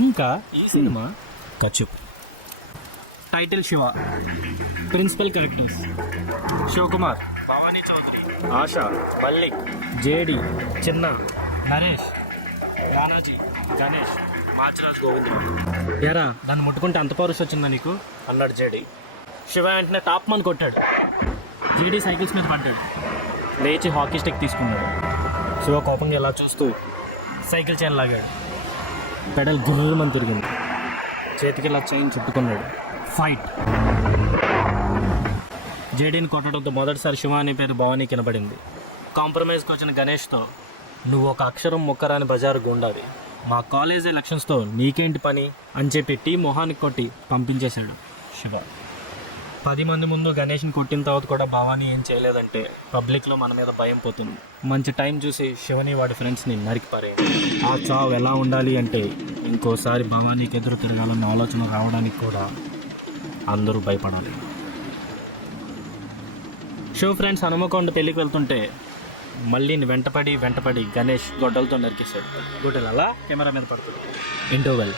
ఇంకా ఈ సినిమా కచ్చుప్. Title Siva. Principal characters Sivakumar, Bhavani Chaudhary, Asha, Mallik, JD, Chinna, Naresh, రానాజీ, Ganesh, మాచరాజ్ Govindarao. ఎరా దాన్ని ముట్టుకుంటే అంత పౌరుష వచ్చిందా నీకు అన్నాడు జేడి. శివ వెంటనే టాప్ మని కొట్టాడు. జేడి సైకిల్స్ మీద పడ్డాడు. లేచి హాకీ స్టిక్ తీసుకున్నాడు. శివ కోపంగా ఇలా చూస్తూ సైకిల్ చైన్ లాగాడు. పెడల్ గుర్రమని తిరిగింది. చేతికి ఇలా చైన్ చుట్టుకున్నాడు. ఫైట్. జేడీని కొట్టడంతో మొదటిసారి శివ అనే పేరు భవానీ కనబడింది. కాంప్రమైజ్కి వచ్చిన గణేష్తో, నువ్వు ఒక అక్షరం ముక్కరాని బజారు గుండావి, మా కాలేజ్ ఎలక్షన్స్తో నీకేంటి పని అని చెప్పి టీ మొహానికి కొట్టి పంపించేశాడు శివ. 10 మంది ముందు గణేష్ని కొట్టిన తర్వాత కూడా భవానీ ఏం చేయలేదంటే పబ్లిక్లో మన మీద భయం పోతుంది. మంచి టైం చూసి శివని వాడి ఫ్రెండ్స్ని నరికి పారేయండి. ఆ చావు ఎలా ఉండాలి అంటే ఇంకోసారి భవానీకి ఎదురు తిరగాలన్న ఆలోచన రావడానికి కూడా అందరూ భయపడాలి. షో ఫ్రెండ్స్ హనుమకొండ పెళ్ళికి వెళ్తుంటే మళ్ళీ వెంటపడి గణేష్ గొడ్డలతో నరికేశాడు. గొడ్డలు అలా కెమెరా మీద పడుతుంది. ఇంటర్వెల్.